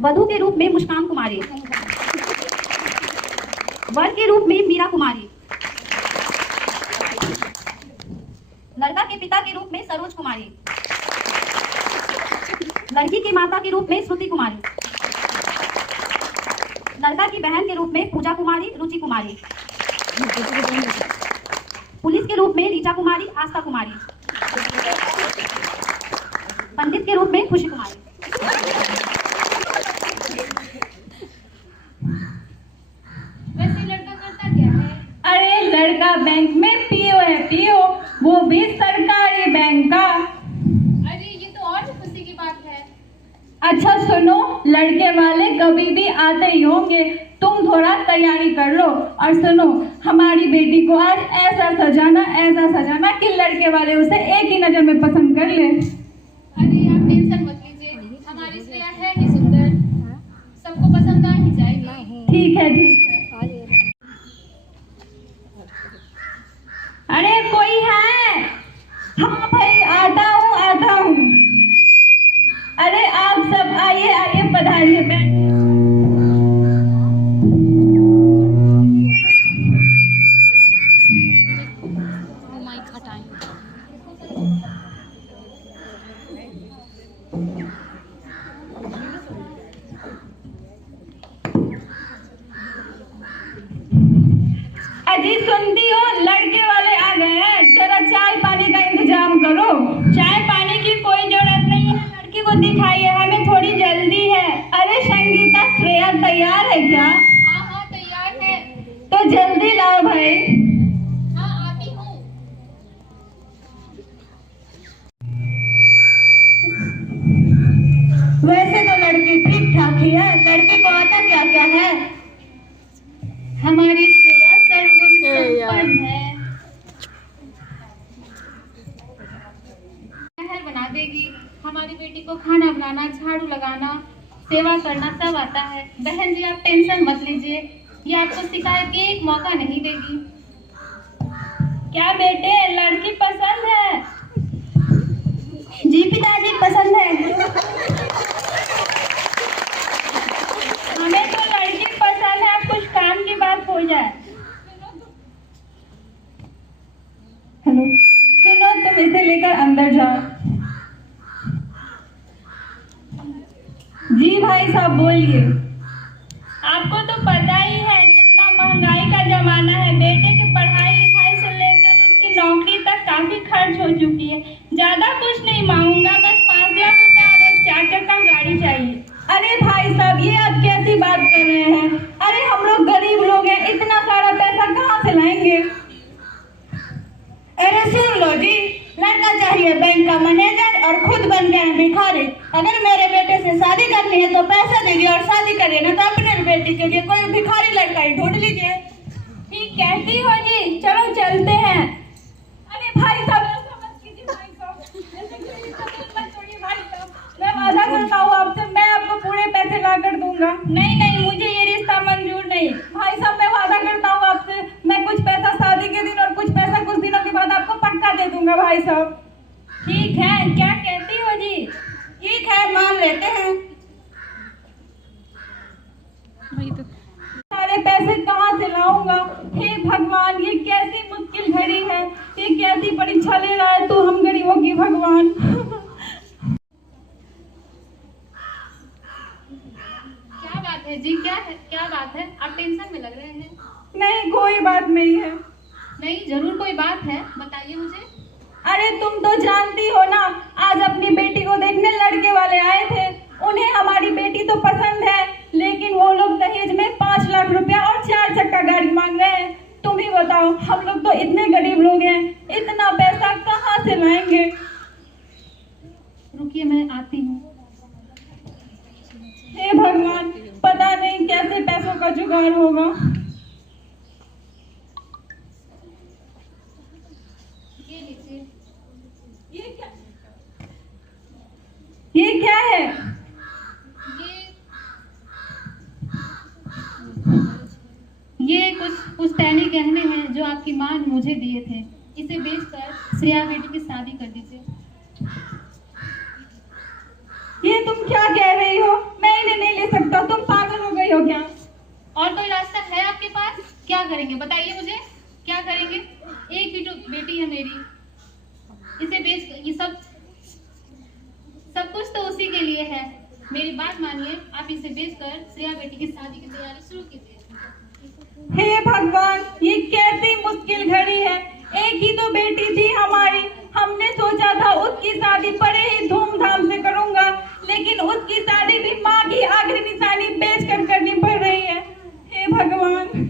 वधू के रूप में मुस्कान कुमारी, वर के रूप में मीरा कुमारी, लड़का के पिता के रूप में सरोज कुमारी, लड़की की माता के रूप में श्रुति कुमारी, लड़का की बहन के रूप में पूजा कुमारी, रुचि कुमारी, पुलिस के रूप में रीचा कुमारी, आस्था कुमारी, पंडित के रूप में खुशी कुमारी। वैसे लड़का करता क्या है? अरे लड़का बैंक में पीओ है, पीओ, वो भी सरकारी बैंक का। अरे ये तो और भी खुशी की बात है। अच्छा सुनो, लड़के वाले कभी भी आते ही होंगे, तुम थोड़ा तैयारी कर लो। और सुनो, हमारी बेटी को आज ऐसा सजाना कि लड़के वाले उसे एक ही नजर में पसंद कर ले। अरे आप टेंशन मत लीजिए, हमारी श्रेया है ही सुंदर, सबको पसंद आ ही जाएगी। ठीक है, ठीक है। अरे कोई है? हाँ भाई, आता हूँ। अरे आप सब आइए, पधारिए, बैठिए। अजी सुनती हो, लड़के वाले आ गए हैं, जरा चाय पानी का इंतजाम करो। चाय पानी की कोई जरूरत नहीं है, लड़की को दिखाइए, हमें थोड़ी जल्दी है। अरे संगीता, श्रेया तैयार है क्या? हाँ तैयार है। तो जल्दी लाओ भाई। हाँ आती हूँ। वैसे तो लड़की ठीक ठाक ही है, लड़के को आता क्या क्या है? हमारी श्रेया सर्वगुण संपन्न है, महल बना देगी। हमारी बेटी को खाना बनाना, झाड़ू लगाना, सेवा करना सब आता है। बहन जी आप टेंशन मत लीजिए, ये आपको शिकायत की एक मौका नहीं देगी। क्या बेटे, लड़की पसंद है? जी पिताजी, पसंद है। हमें तो लड़की पसंद है, कुछ काम की बात हो जाए। हेलो, सुनो, तुम इसे लेकर अंदर जाओ। जी भाई साहब बोलिए। आपको तो पता ही है कितना महंगाई का जमाना है, बेटे की पढ़ाई लिखाई से लेकर उसकी नौकरी तक काफी खर्च हो चुकी है। ज्यादा कुछ नहीं मांगूंगा, बस 5 लाख रुपए और एक 4 चक्का गाड़ी चाहिए। अरे भाई साहब, ये आप कैसी बात कर रहे हैं? अरे हम लोग गरीब लोग हैं, इतना सारा पैसा कहाँ से लाएंगे? अरे सुन लो जी, लड़का चाहिए बैंक का मैनेजर और खुद बन गए भिखारी। अगर मेरे बेटे से शादी करनी है तो पैसा दीजिए, और शादी करिए ना तो अपने बेटी के लिए कोई भिखारी लड़का ही ढूंढ लीजिए। ठीक कहती हो जी, चलो चलते हैं। अरे भाई साहब, ऐसा मत कीजिए भाई साहब, ऐसे कीजिए, मत छोड़िए भाई साहब। मैं वादा करता हूँ आपसे, मैं आपको पूरे पैसे ला कर दूंगा। नहीं, मुझे ये रिश्ता मंजूर नहीं। भाई साहब, मैं वादा करता हूँ आपसे, मैं कुछ पैसा शादी के दिन और कुछ पैसा कुछ दिनों के बाद आपको पक्का दे दूंगा भाई साहब। ठीक है, क्या कहती हो जी? ठीक है, मान लेते हैं। सारे पैसे कहाँ से लाऊंगा? हे भगवान, ये कैसी मुश्किल घड़ी है, ये कैसी परीक्षा ले रहा है तू हम गरीबों की भगवान। क्या बात है जी, क्या बात है? आप टेंशन में लग रहे हैं। नहीं, कोई बात नहीं है। नहीं, जरूर कोई बात है, बताइए मुझे। अरे तुम तो जानती हो ना, आज अपनी बेटी को देखने लड़के वाले आए थे। उन्हें हमारी बेटी तो पसंद है, लेकिन वो लोग दहेज में 5 लाख रुपया और 4 चक्का गाड़ी मांग रहे हैं। तुम ही बताओ, हम लोग तो इतने गरीब लोग हैं, इतना पैसा कहाँ से लाएंगे? रुकिए, मैं आती हूँ। हे भगवान, पता नहीं कैसे पैसों का जुगाड़ होगा। ये लीजिए। ये क्या है? ये कुछ पुश्तैनी गहने हैं जो आपकी माँ ने मुझे दिए थे। इसे बेचकर श्रेया बेटी की शादी कर दीजिए। ये तुम क्या कह रही हो? मैं इन्हें नहीं ले सकती। और कोई रास्ता है आपके पास? क्या करेंगे बताइए मुझे, क्या करेंगे? एक ही तो बेटी है मेरी, इसे बेच, ये सब कुछ तो उसी के लिए है। मेरी बात मानिए, आप इसे बेचकर श्रेया बेटी की शादी की तैयारी शुरू कीजिए। हे भगवान, ये कैसी मुश्किल घड़ी है। एक ही तो बेटी थी हमारी। हमने सोचा था उसकी शादी बड़े ही धूमधाम से करूंगा, लेकिन उसकी शादी भी माँ की आखिरी निशानी बेचकर करनी पड़ रही है। हे भगवान।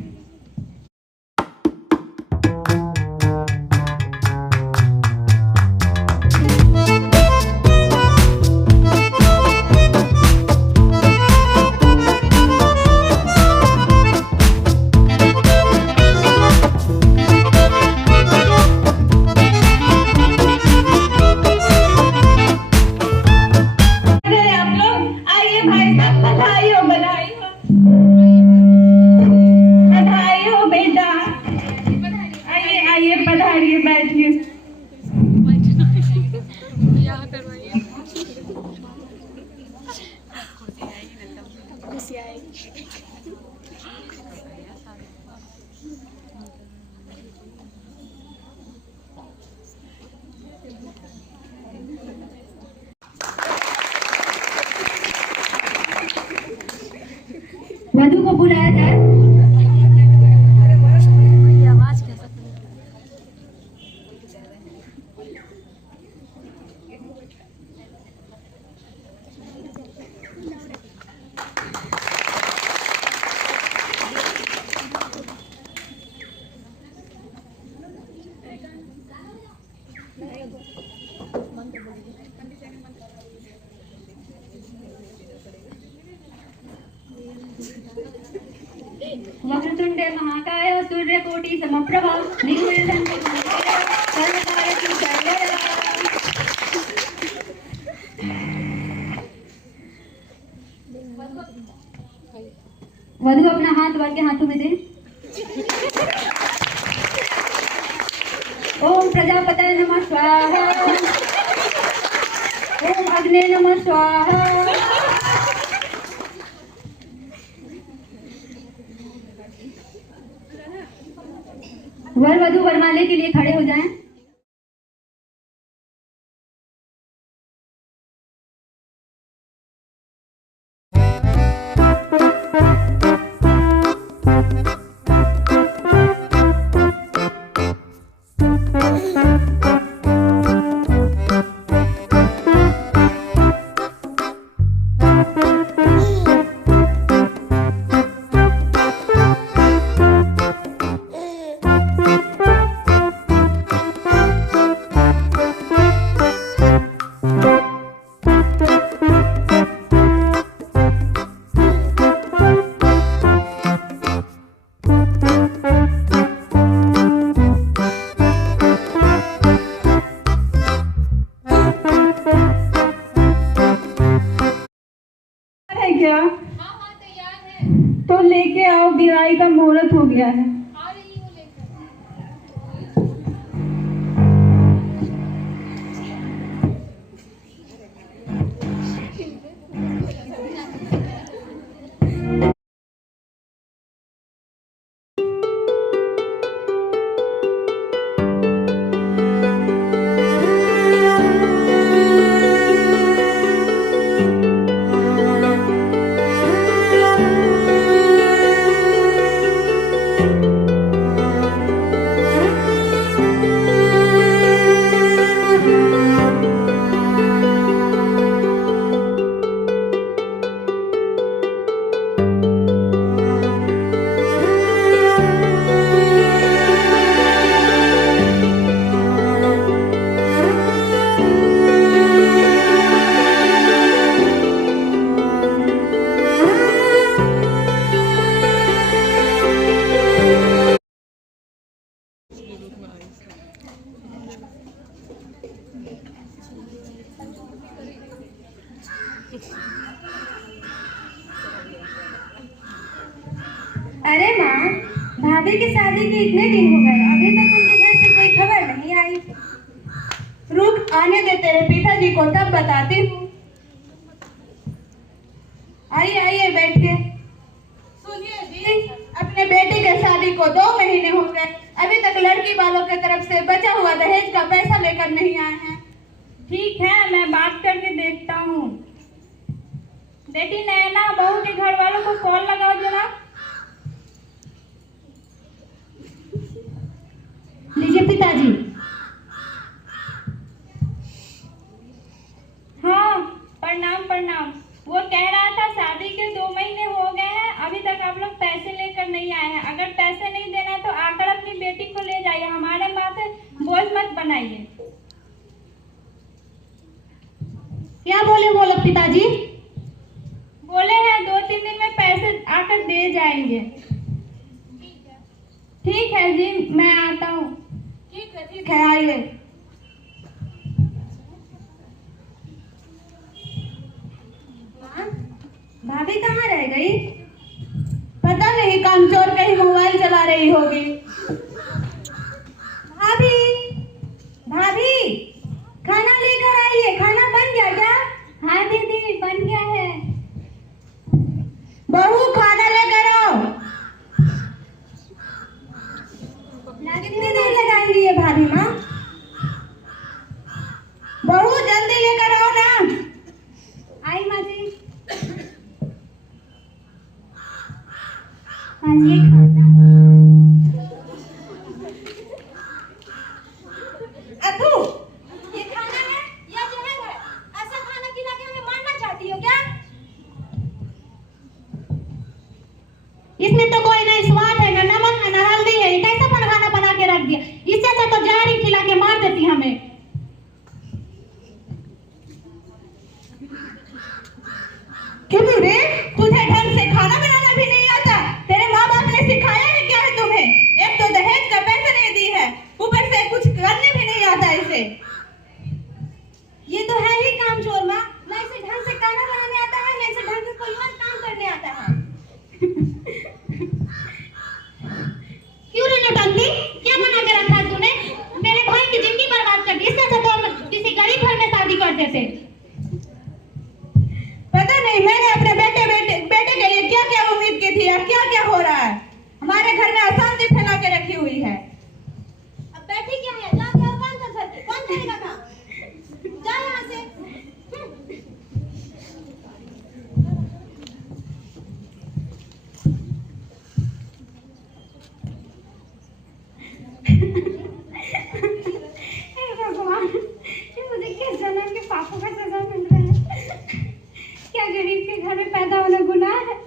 वधु को बुलाया जाए। वक्रतुंडे महाकाय सूर्यकोटि समप्रभा निर्विघ्नं सर्वकार्येषु सर्वदा। वधु अपना हाथ वर के हाथों में दे। ओम प्रजापतये नमः स्वाहा। ओम अग्ने नमः स्वाहा। वर वधु वरमाले के लिए खड़े हो जाएं। क्या? हाँ तैयार है। तो लेके आओ, विदाई का मुहूर्त हो गया है। आ रही हूँ लेकर। अरे माँ, भाभी की शादी के इतने दिन हो गए, अभी तक उनके घर से कोई खबर नहीं आई। रुक, आने दे तेरे पिताजी को, तब बताती हूँ। आइए आइए बैठ के। सुनिए जी, को 2 महीने हो गए, अभी तक लड़की वालों की तरफ से बचा हुआ दहेज का पैसा लेकर नहीं आए हैं। ठीक है, मैं बात करके देखता हूँ। बेटी नैना, बहू के घर वालों को कॉल लगाओ जरा। लीजिए पिताजी। हाँ, प्रणाम प्रणाम। वो कह रहा था शादी के 2 महीने हो गए हैं, अभी तक आप लोग पैसे लेकर नहीं आए हैं। अगर पैसे नहीं देना तो आकर अपनी बेटी को ले जाइए, हमारे माथे बोझ मत बनाइए। क्या बोले वो लोग पिताजी? बोले हैं 2-3 दिन में पैसे आकर दे जाएंगे। ठीक है जी, मैं आता हूँ। ठीक है, आइए। भाभी कहाँ रह गई? पता नहीं, कामचोर कहीं मोबाइल चला रही होगी। भाभी, भाभी, खाना लेकर आइए। खाना बन गया क्या? हाँ दीदी, बन गया है। बहू, खाना लेकर आओ। कितनी देर लगाएंगी ये भाभी माँ? बहू, जल्दी लेकर आओ ना। आई माँ जी। हाँ जी, अथू, ये खाना है या जहर है? ऐसा खाना खिला के हमें मारना चाहती हो क्या? इसमें तो कोई नहीं स्वाद है, ना नमक है, ना हल्दी है। ये कैसा खाना बना के रख दिया? इससे अच्छा तो जहर ही खिला के मार देती हमें। क्यों रे, तुझे ढंग से खाना बनाना भी नहीं आता? तेरे माँ बाप ने सिखाया है क्या है तुम्हें? एक तो दहेज का पैसा नहीं दी है, ऊपर से कुछ करने भी नहीं आता इसे। ये तो है ही कामचोर माँ, ना इसे ढंग से खाना बनाने आता है, ना इसे ढंग से कोई और काम करने आता है। क्यों रे नौटंकी, क्या बना के रखा है तूने? मेरे भाई की जिंदगी बर्बाद कर दी। इससे अच्छा तो हम किसी गरीब घर में शादी कर देते। पता नहीं मैंने अपने बेटे के लिए क्या क्या उम्मीद की थी और क्या क्या हो रहा है। हमारे घर में अशांति फैला के रखी हुई है। अब बैठी क्या है? जाके और काम कर सकती। कौन करेगा काम? जा यहाँ से। हे भगवान, ये मुझे किस जन्म के पापों का सजा मिल रहा है? क्या गरीब के घर में पैदा होना गुनाह है?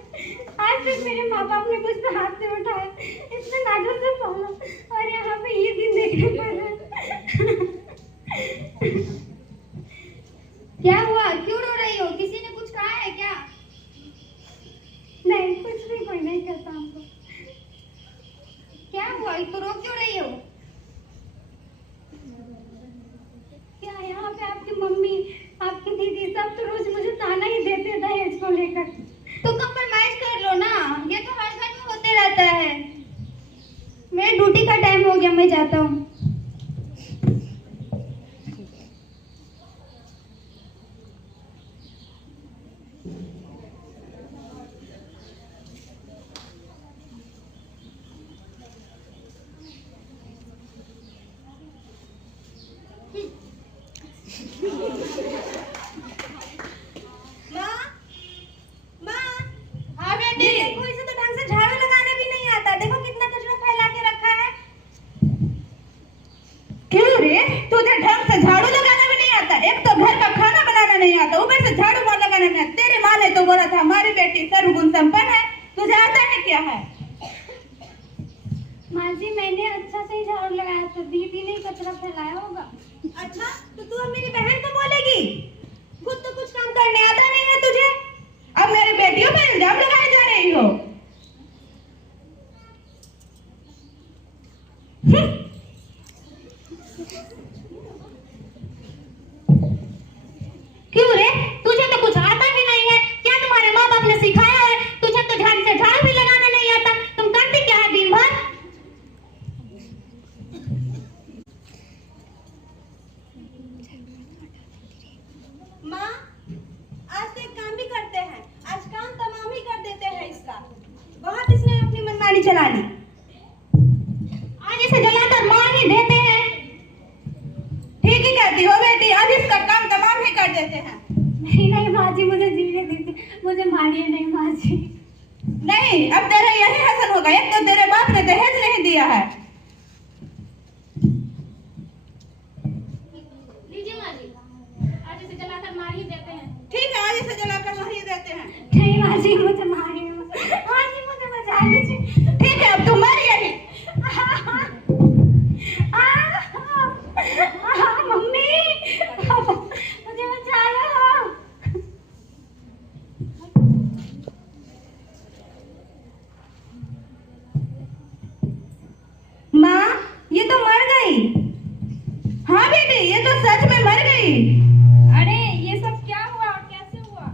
आज तक मेरे माँ बाप ने मुझ पे हाथ नहीं उठाया, इतने नाजों से पाला, और यहाँ पे ये दिन देखने पड़ रहा है। क्या हुआ? क्यों रो रही हो? किसी ने कुछ कहा है क्या? नहीं, कुछ भी कोई नहीं कहता हमको। क्या हुआ? तो रो क्यों रही हो? क्या यहाँ पे आपकी मम्मी, आपकी दीदी सब तो रोज मुझे ताना ही देते दहेज को लेकर। तो कंप्रोमाइज कर लो ना, ये तो हर घर में होते रहता है। मेरी ड्यूटी का टाइम हो गया, मैं जाता हूँ। हाँ बेटी, देखो, इसे तो ढंग से झाड़ू लगाने भी नहीं आता। देखो कितना कचरा फैला के रखा है। क्यों रे, तुझे ढंग से झाड़ू लगाना भी नहीं आता? एक तो घर का खाना बनाना नहीं आता, ऊपर से झाड़ू लगाना नहीं आता। तेरी माँ ने तो बोला था हमारी बेटी सर्वगुण संपन्न है, तुझे आता है क्या है? माँ जी, मैंने अच्छा से ही झाड़ू लगाया था, दीदी ने कचरा फैलाया होगा। अच्छा, तो तू अब मेरी बहन को बोलेगी? खुद तो कुछ काम करने आता नहीं है तुझे। अब मेरी बेटियों पर इल्जाम लगाए जा रही हो। क्यों रे, तुझे तो कुछ आता भी नहीं है? क्या तुम्हारे माँ बाप ने सिखाया है? तुझे तो ढंग से झाड़ू भी लगाना नहीं आता। तुम करती क्या है दिन भर? माँ, आज तो एक काम भी करते हैं, आज काम तमाम ही कर देते हैं इसका। बहुत इसने अपनी मनमानी चला ली। दिया है। लीजिए माँ जी, आज इसे जलाकर मार ही देते हैं। ठीक है, आज इसे जलाकर मार ही देते हैं। नहीं माँ जी, मुझे मारिए, माँ जी मुझे बचा लीजिए। ठीक है, अब तुम मर गई। मम्मी मुझे बचा लो। माँ, ये तो मर गई। हाँ बेटी, ये तो सच में मर गई। अरे ये सब क्या हुआ और कैसे हुआ?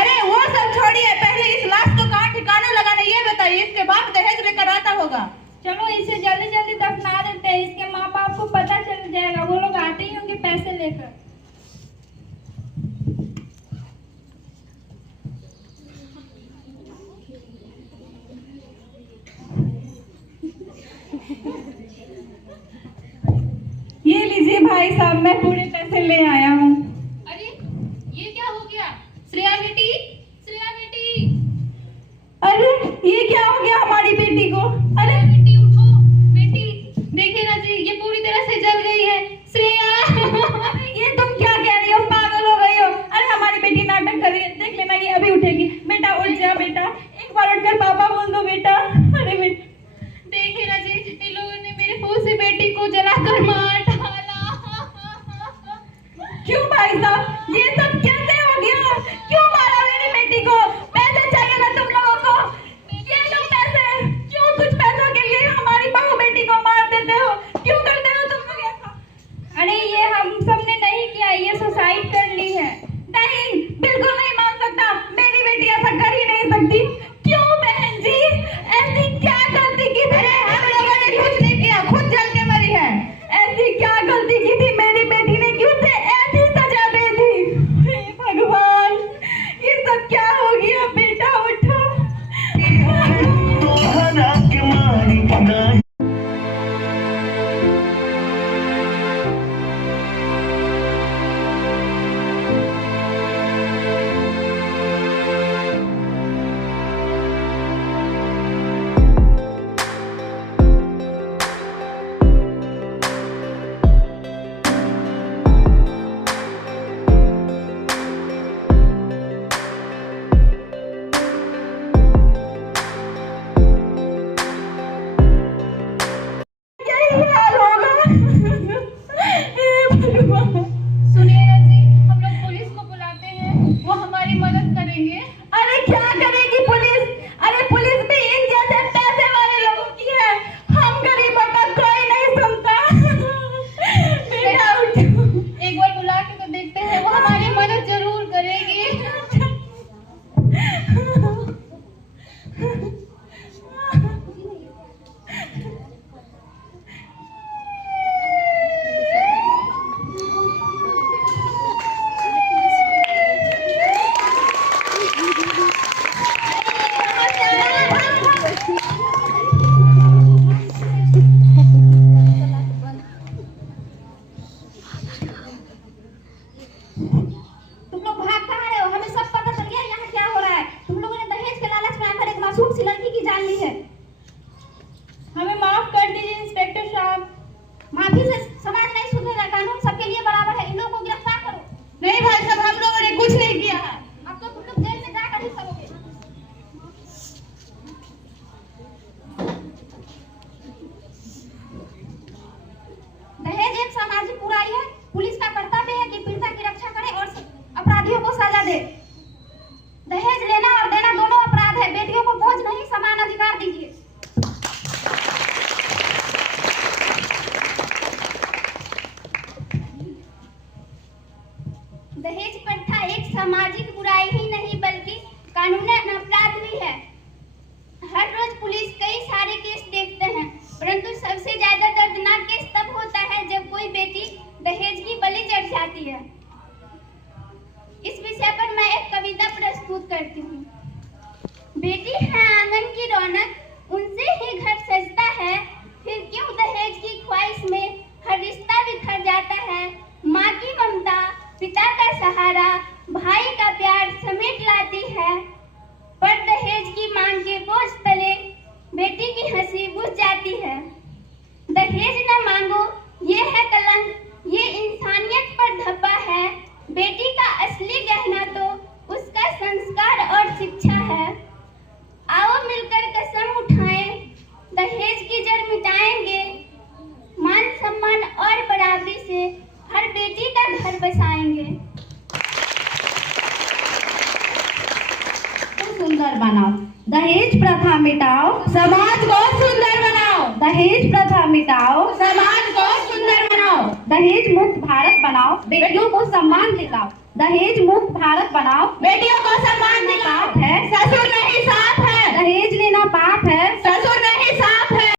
अरे वो सब छोड़िए, पहले इस लाश को कहाँ ठिकाने लगाना ये बताइए। इसके बाप दहेज लेकर आता होगा। चलो इसे जल्दी जल्दी दफना देते हैं, इसके माँ बाप को पता चल जाएगा, वो लोग आते ही होंगे पैसे लेकर। ये लीजिए भाई साहब, मैं पूरे पैसे ले आया हूँ। अरे ये क्या हो गया? श्रेया बेटी, श्रेया बेटी, अरे ये क्या हो गया हमारी बेटी को? अरे बेटी उठो। बेटी देखिए ना जी, ये पूरी तरह से जल गई है। श्रेया ये तुम क्या कह रही हो? पागल हो गई हो? अरे हमारी बेटी नाटक कर रही है, देख लेना ये अभी उठेगी। बेटा उठ जा बेटा, एक बार उठकर पापा बोल दो बेटा। अरे बेटा देखिए ना जी, इन लोगों ने मेरी फूसी बेटी को जलाकर मार डाला। क्यों भाई साहब, ये सब कैसे हो गया? क्यों मारा मेरी बेटी को? पैसे चाहिए ना तुम लोगों को? ये लो पैसे। क्यों कुछ पैसों के लिए हमारी बहू बेटी को मार देते हो? क्यों करते हो तुम लोग ऐसा? अरे ये हम सबने नहीं किया, ये सुसाइड कर ली है। नहीं, बिल्कुल नहीं मान सकता, मेरी बेटी ऐसा कर ही नहीं सकती। क्यों बहन जी, ऐसी क्या गलती की थी? अरे हम लोगों ने कुछ नहीं किया, खुद जल के मरी है। ऐसी क्या गलती की थी मेरी बेटी ने, क्यों से ऐसी सजा दी थी? हे भगवान, ये सब क्या हो गया? बेटा उठो। यही हाल होगा। हे भगवान। सुनिएगा जी, हम लोग पुलिस को बुलाते हैं, वो हमारी मदद करेंगे। अरे क्या करेगी पुलिस? अरे पुलिस भी इन जैसे पैसे वाले लोगों की है, हम गरीबों का कोई नहीं सुनता। बेटा उठो। एक बार बुला के तो देखते हैं, वो हमारी मदद जरूर करेगी। तुम लोग भाग कहाँ रहे हो? हमें सब पता चल गया यहाँ क्या हो रहा है। तुम लोगों ने दहेज के लालच में आकर एक मासूम सी लड़की की जान ली है। हमें माफ कर दीजिए इंस्पेक्टर साहब। माफी से समाज नहीं सुधरेगा, कानून सबके लिए बराबर है। इन लोगों को गिरफ्तार करो। नहीं भाई साहब, हम लोगों ने कुछ नहीं किया है। अब तो तुम लोग जेल में जाकर ही करोगे। दहेज एक सामाजिक बुराई है। पुलिस का कर्तव्य है कि पीड़िता की रक्षा करे और अपराधियों को सजा दे। दहेज लेना और देना दोनों अपराध है। बेटियों को बोझ नहीं, समान अधिकार दीजिए। दहेज प्रथा एक सामाजिक बुराई ही नहीं बल्कि कानूनन अपराध भी है। हर रोज पुलिस कई सारे केस देखते हैं, परंतु सबसे ज्यादा दर्दनाक केस तब होता है जब कोई बेटी दहेज की बलि चढ़ जाती है। इस विषय पर मैं एक कविता प्रस्तुत करती हूँ। बेटी है आंगन की रौनक, उनसे ही घर सजता है, फिर क्यों दहेज की ख्वाहिश में हर रिश्ता बिखर जाता है। माँ की ममता, पिता का सहारा, भाई का प्यार समेट लाती है, पर दहेज की मांग के बोझ तले बेटी की हंसी बुझ जाती है। सुंदर बनाओ, दहेज प्रथा मिटाओ, समाज को सुंदर बनाओ, दहेज प्रथा मिटाओ, समाज को सुंदर बनाओ, दहेज मुक्त भारत बनाओ, बेटियों को सम्मान दिलाओ, दहेज मुक्त भारत बनाओ, बेटियों को सम्मान दिलाओ,